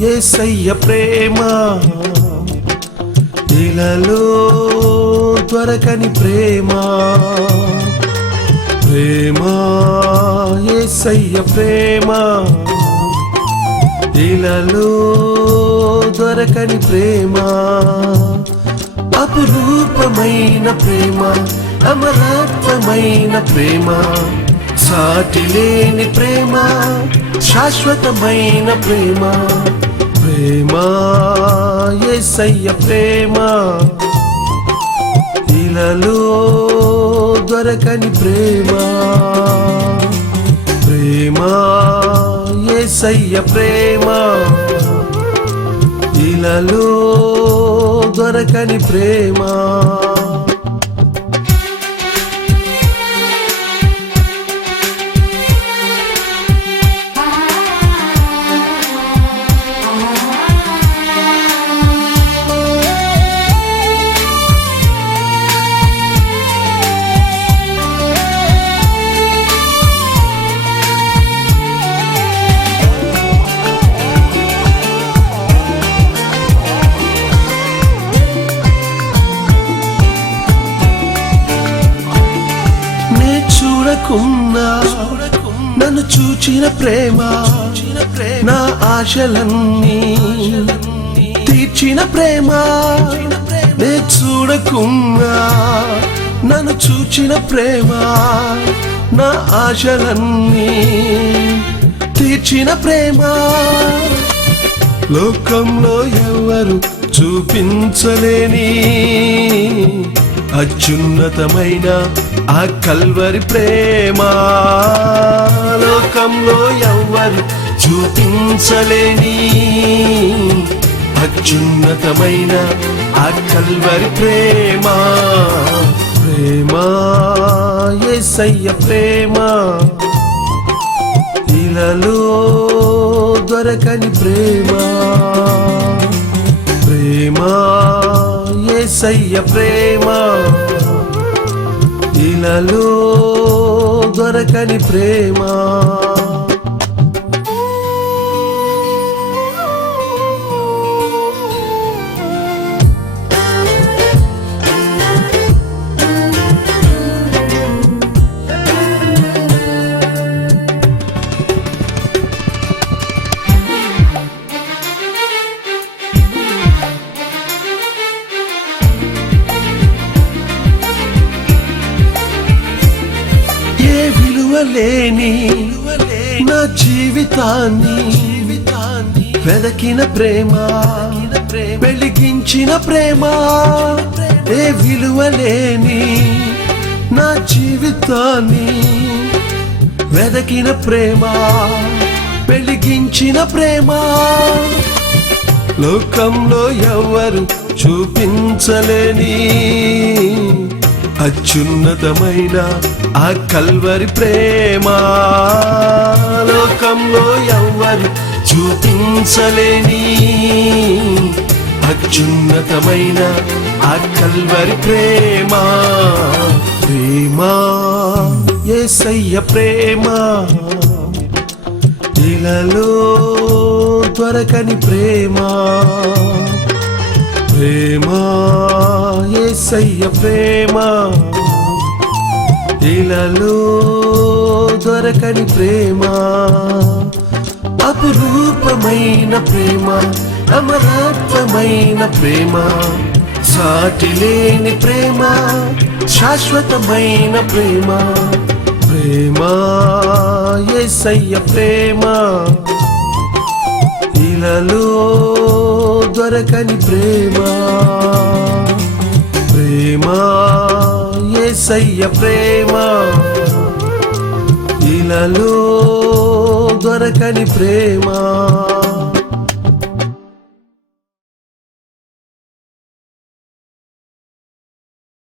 ఏసయ్య ప్రేమ. ఇలలో దొరకని ప్రేమ. ప్రేమ ఏసయ్య ప్రేమ. ఇలలో దొరకని ప్రేమ. అపురూపమైన ప్రేమ అమరత్వమైన ప్రేమ. సాటి లేని ప్రేమ శాశ్వతమైన ప్రేమ. ప్రేమ ఏసయ్య ప్రేమ. ఇలలో దొరకని ప్రేమ. ప్రేమ ఏసయ్య ప్రేమ. ఇలలో దొరకని ప్రేమ. చూడకున్నా నన్ను చూచిన ప్రేమ నా ఆశలన్నీ తీర్చిన ప్రేమ. నే చూడకున్నా నన్ను చూచిన ప్రేమ నా ఆశలన్నీ తీర్చిన ప్రేమ. లోకంలో ఎవరు చూపించలేని అత్యున్నతమైన ఆ కల్వరి ప్రేమ. లోకంలో ఎవ్వరు చూపించలేని అత్యున్నతమైన ఆ కల్వరి ప్రేమ. ప్రేమ ఏసయ్య ప్రేమ. ఇలలో దొరకని ప్రేమ. ప్రేమ ఏసయ్య ప్రేమ. ఇలలో దొరకని ప్రేమ. విలువ లేని నా జీవితాన్ని వెదకిన ప్రేమ వెలిగించిన ప్రేమ ఏ విలువ లేని నా జీవితాన్ని వెదకిన ప్రేమ వెలిగించిన ప్రేమ. లోకంలో ఎవరు చూపించలేని అత్యున్నతమైన ఆ కల్వరి ప్రేమ. లోకంలో ఎవరు చూపించలేని అత్యున్నతమైన ఆ కల్వరి ప్రేమ. ప్రేమ ఏసయ్య ప్రేమ. ఇలలో దొరకని ప్రేమా ప్రేమ. ఏసయ్య ప్రేమ. ఇలలో దొరకని ప్రేమ. అపురూపమైన ప్రేమ అమరత్వమైన ప్రేమ. సాటి లేని ప్రేమ శాశ్వతమైన ప్రేమ. ప్రేమ ఏసయ్య ప్రేమ. ఇలలో దొరకని ప్రేమ ప్రేమ. ఏసయ్య ప్రేమ. ఇలలో దొరకని ప్రేమ.